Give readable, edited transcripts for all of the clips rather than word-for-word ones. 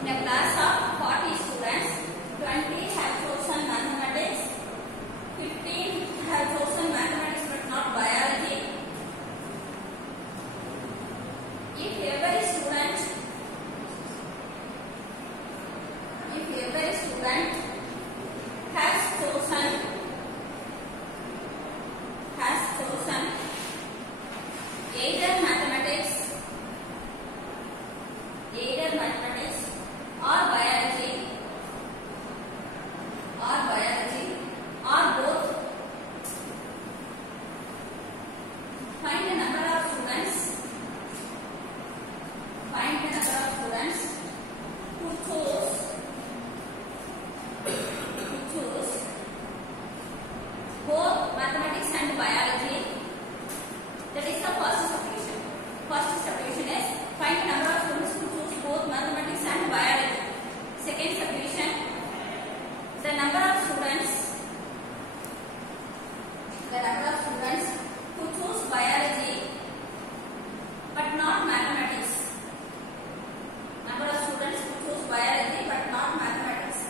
In a class of 40 students, 20 have chosen mathematics, 15 have chosen mathematics but not biology. If every student has chosen either mathematics or biology or both, find the number of students who chose both mathematics and biology. That is the first subdivision. First subdivision is find the number of students who choose both mathematics and biology. Second subdivision, the number of students who choose biology but not mathematics. Number of students who choose biology but not mathematics.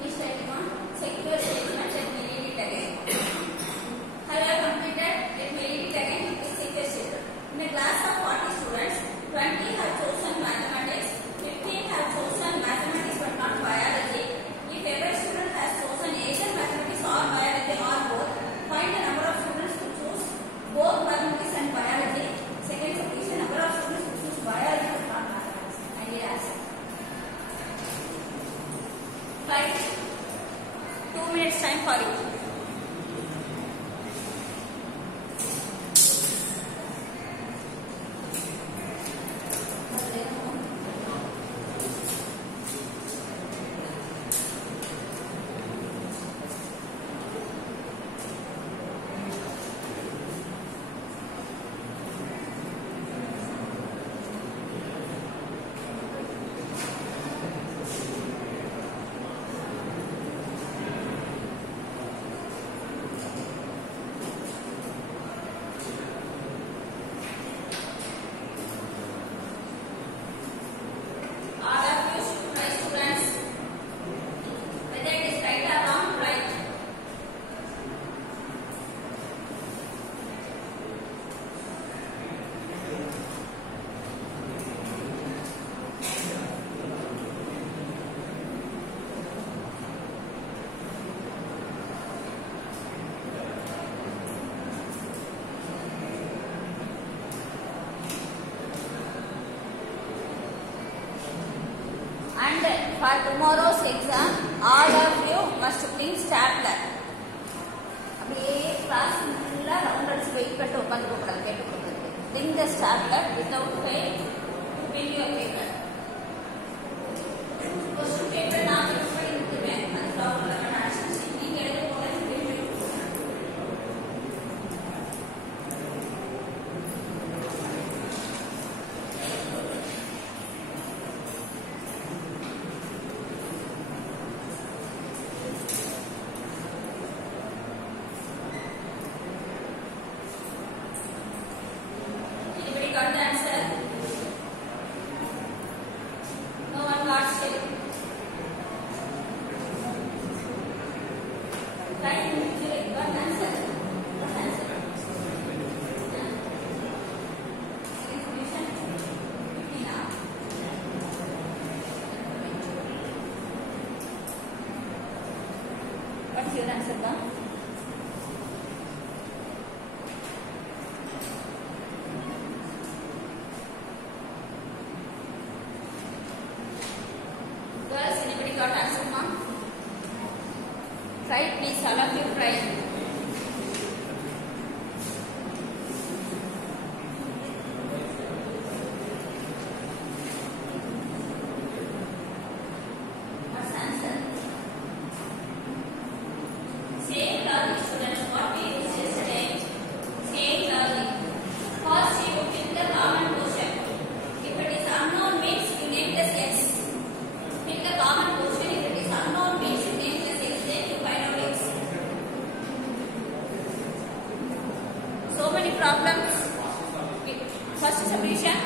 Please write it down. Check your statement. Let me read it again. Have you completed? Let me read it again. Check your statement. In a class of 40 students, 20 have chosen mathematics, 15 have chosen mathematics but not biology. If every student has chosen either mathematics or biology or both, find the number of students who choose both mathematics and biology. Second subdivision, number of students who choose biology but not mathematics. I need answer. Right. 2 minutes time for you. And for tomorrow's exam, all of you must bring stapler. அப்படியே class full round அடிச்சு wait பண்ணிட்டு உட்கார்ந்து போறாங்க கேட்டு போறாங்க. Bring the stapler without fail to fill your paper. Question paper நான் fix பண்ணி கொடுத்துருவேன். அது ப்ராப்ளம் இல்ல நான் ஆக்சன் ஷீட் நீங்க எழுத போறது got the answer? No one got it. any problems? First solution.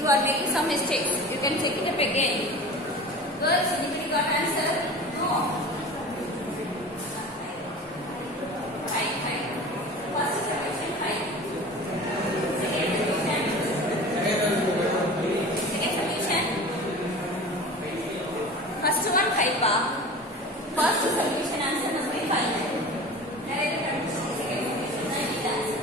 You are making some mistakes. You can check it up again. Girls, anybody got answer? No. Fine. First solution, fine. Second solution. First one, 5 bar. First solution answer must be 5. Second solution, I need answer.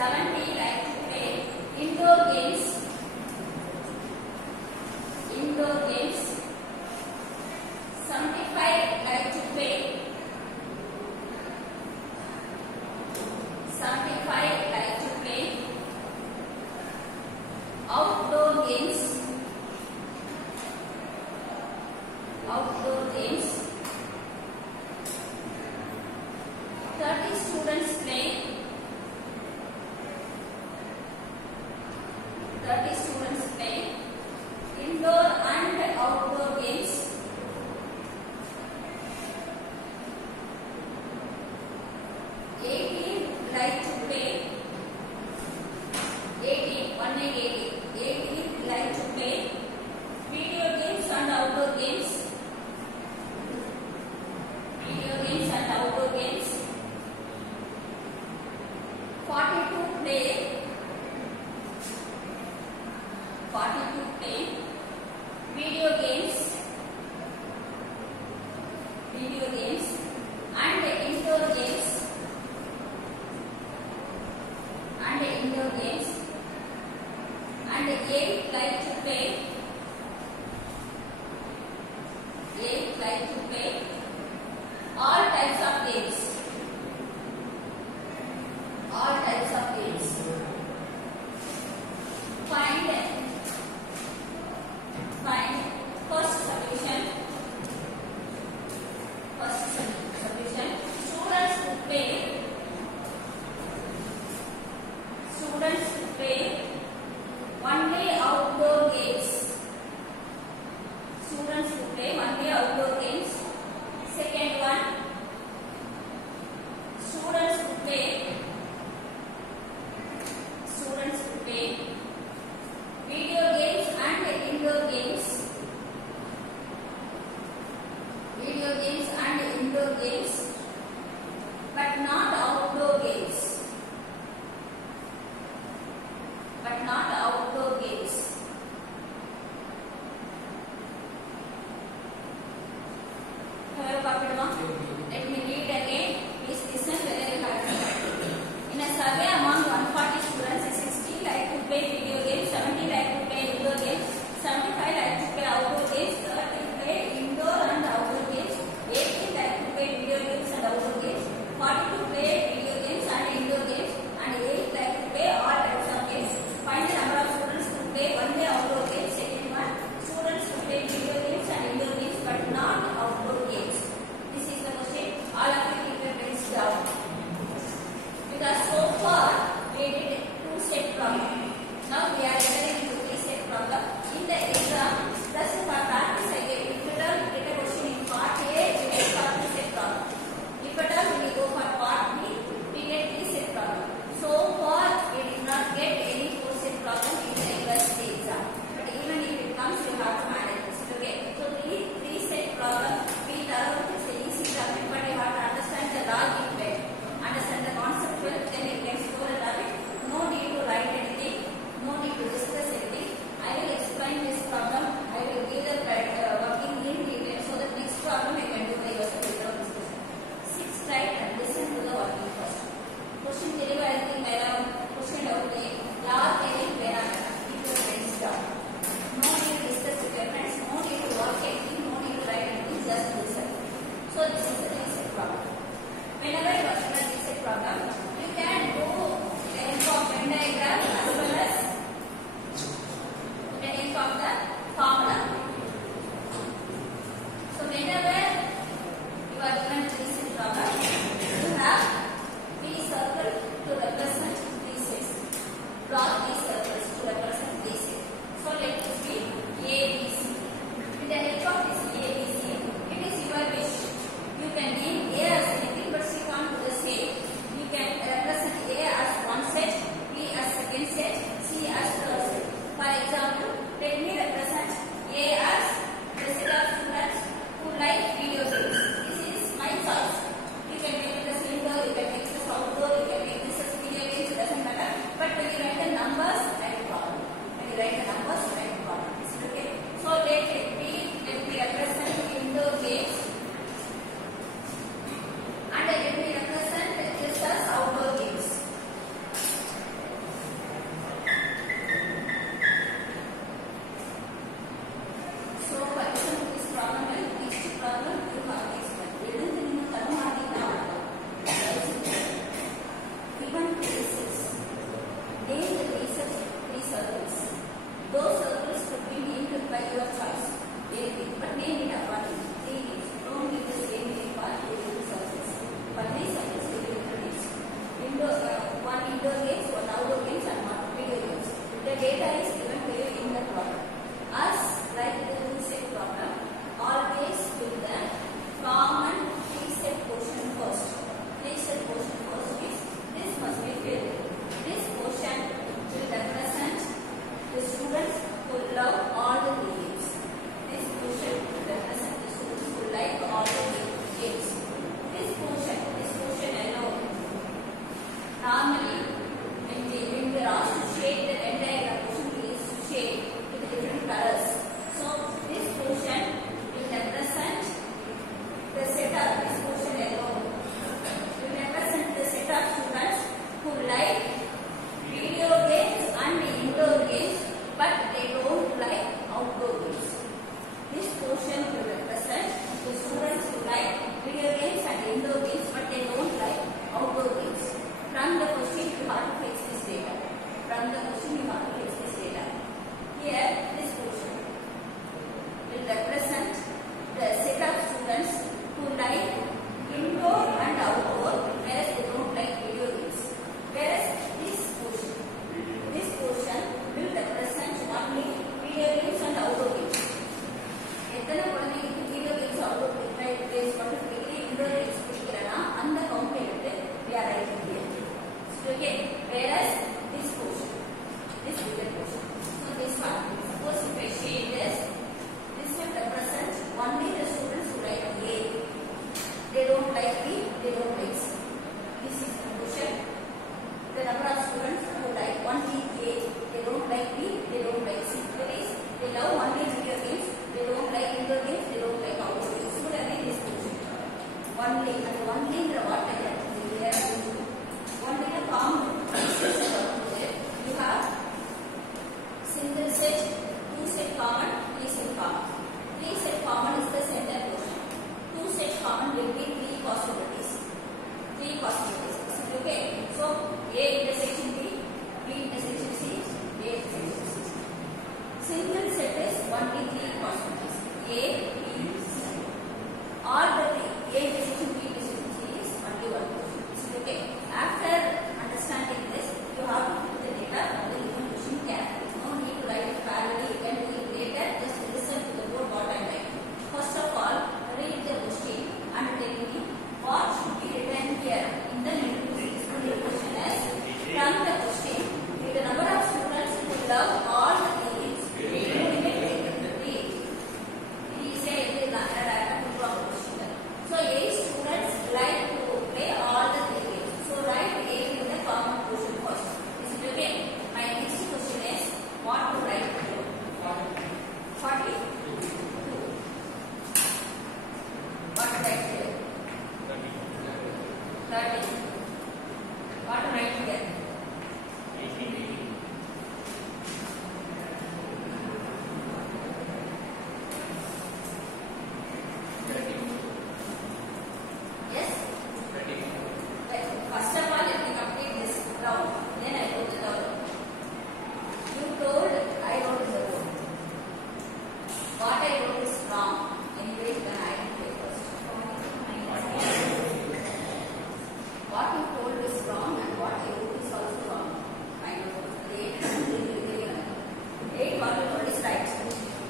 70 like to play indoor games. Indoor games. 75 like to play. 75 like to play outdoor games. Outdoor games. 30 students play. 30 students play indoor and outdoor games. 18 like to play. 18 like to play video games and outdoor games. Video games and outdoor games. 42 play. 42 play video games. Video games and indoor games. And indoor games. And 8 like to play. 8 like to play all types of games. All types of games. Find first solution. First solution. Students The data is given to you in the problem. As like the two-set problem, always with the common three-set portion first. Three-set portion first means this must be filled. This portion will represent the students who love all the games. This portion will represent the students who like all the games. This portion alone. Normally, when we are asked to shade the entire portion, we use to shade with different colors. So this portion will represent the set of this portion alone. Will represent the set of students who like video games and indoor games, but they don't like outdoor games. This portion will represent the students who like video games and indoor games, but they don't like outdoor games. From the question you have to fix this data. Here, this portion will represent the set of students who like indoor and outdoor, whereas they don't like video games. Whereas this portion will represent only video games and outdoor games. எத்தனை குழந்தைகளுக்கு video games outdoor games மட்டும் பிடிக்கல, indoor games பிடிக்கலனா அந்த count எடுத்து we are writing here. Okay, whereas this portion, this bigger portion. So this one, suppose if I shade this will represent only the students who like A. They don't like B, they don't like C. This is the portion. The number of students who like only A, they don't like B, they don't like C. That is, they love only video games, they don't like indoor games, they don't like outdoor games. So that is this portion. Only in the water here. Only the common you have single set, two set common, three set common. Three set common is the center portion. Two set common will be three possibilities. Okay. So A intersection B intersection C, A intersection C. Single set is only three possibilities. A, B, C. All the three A intersection B intersection C is only one portion. Okay. After understanding this, you have to put the data on the given question carefully. No need to write it parallelly. You can do it later. Just listen to the board what I write. First of all, read the question and tell me what should be written here in the negative question is from the question with the number of students who love all the games. So 8 students like to play all the games. So write A in the common portion first. Is it okay? My next question is what to write here? 42. What to write here? 30. What to write here? 18. Yes? First of all, let me complete this round. Then I go to the round. You told I wrote the round. What I wrote is wrong. Anyway, then I will play first. What you told is wrong and what I wrote is also wrong. I know. 8 what you told is right.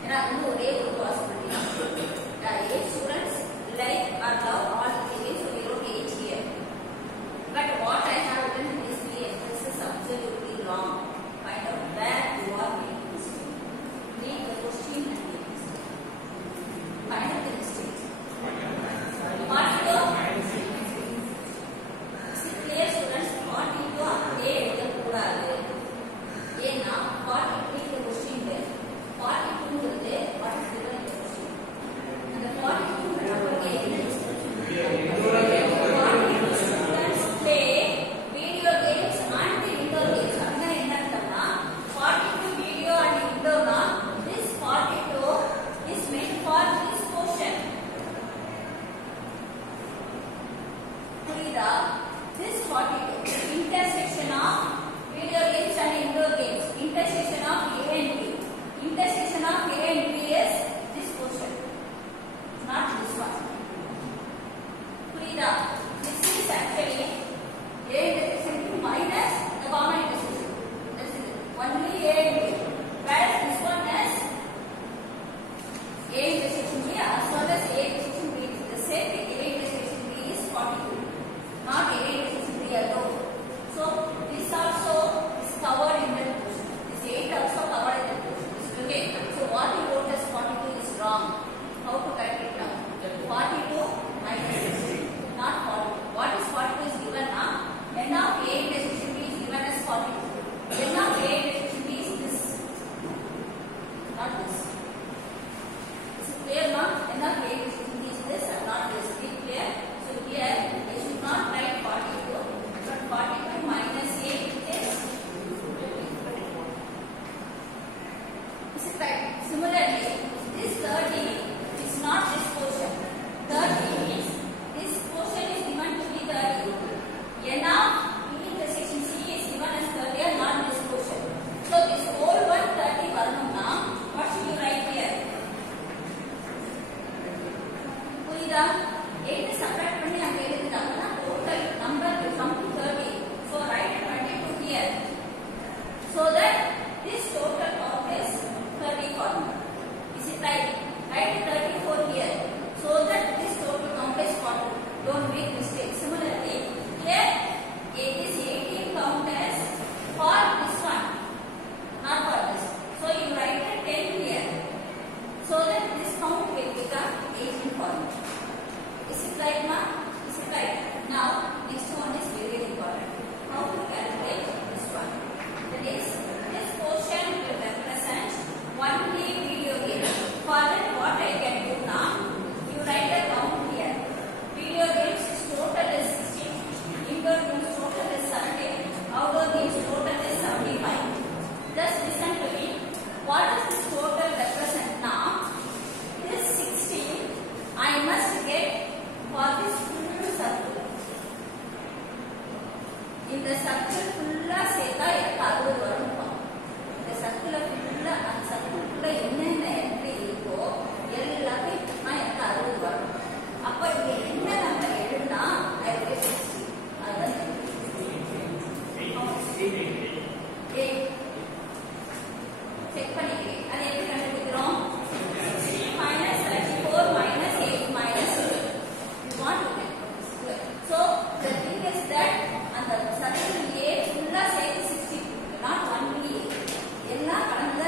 There are only one possibility. There are 8 students like or love all the games, so we wrote 8 here. But what I have written in this page, this is absolutely wrong. Find out where you are making mistake. Read the question and make mistake. Find out the mistake. What to do? Clear students, what to do? A எழுதக்கூடாது. ஏன்னா 43 the question there. 42 வந்து what is given in the question. And the 42 number A is 42 students play video games and indoor games. அப்படின்னா என்ன அர்த்தம்னா 42 video and indoor na this 42 is meant for this portion. புரியுதா? This 42 intersection of video games and indoor games. Intersection of A and B. Intersection of A and B is this portion, not this one. Puridha? This is actually A intersection minus the common intersection. That is it. Only A and B yellow. So this also is covered in that portion. This 8 also covered in that portion. Okay. So what you wrote as 42 is wrong. How to correct it now? 42 minus 6. Not 40. What is 42 is given now? N of A decision B is given as 42. N of A decision B is this. Not this. Is it clear now? N of A decision B is this and not this. Be clear? So here I should not write 42, but 42 minus 8 is. Is it right? Similarly, this 30 is not this portion. 30 means this portion is given to be 30. N of B intersection C is given as 30 and not this portion. So this whole one 30 varnam now. What should you write here? Purida 8 separate பண்ணி அங்க எழுதிட்டாங்கன்னா total number will come to 30. So write 22 here. So that this total count is 30 for me. Is it right? Write 34 here. So that this total count is 40. Don't make mistake. Similarly, here it is 18 count as for this one, not for this. So you write a 10 here. So that this count will become 18 for me. Is it right, ma? Is it right? Now, next one is very important. How to calculate this one? That is, this portion will represent only video game. For that, what I can do now? You write a count here. Video games total is 16. Indoor games total is 17. Outdoor games total is 75. Just listen to me. What does this total represent now? This 16 I must get for this full circle. In the circle fulla சேர்த்தா எனக்கு 60 வரும். இந்த circle ஃபுல்லா அந்த circle ஃபுல்லா என்னென்ன entry இருக்கோ எல்லாத்தையும் நான் எனக்கு 60 வரும். அப்ப இங்க என்ன நம்பர் எழுதுனா I will get 60. அதான் 8. செக் பண்ணிக்கிறேன். அது எப்படி கண்டுபிடிக்கிறோம்? 16 minus 34 minus 8 minus 2. You want to get this. So the thing is that அந்த சர்க்கிள் A ஃபுல்லா சேர்த்து 60. Not only 8. எல்லாம் கலந்து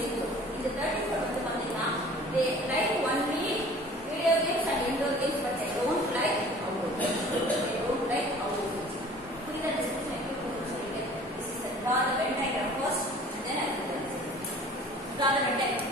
சேர்க்கும். இந்த 34 வந்து பாத்தீங்கன்னா they like only video games and indoor games, but they don't like outdoor games. They don't like outdoor games. Put the description I put சொல்லிட்டு this is the draw the Venn diagram first and then I will draw the Venn diagram.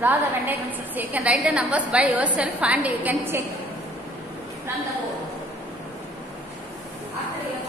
Draw the Venn diagram. So you can write the numbers by yourself and you can check from the board. After you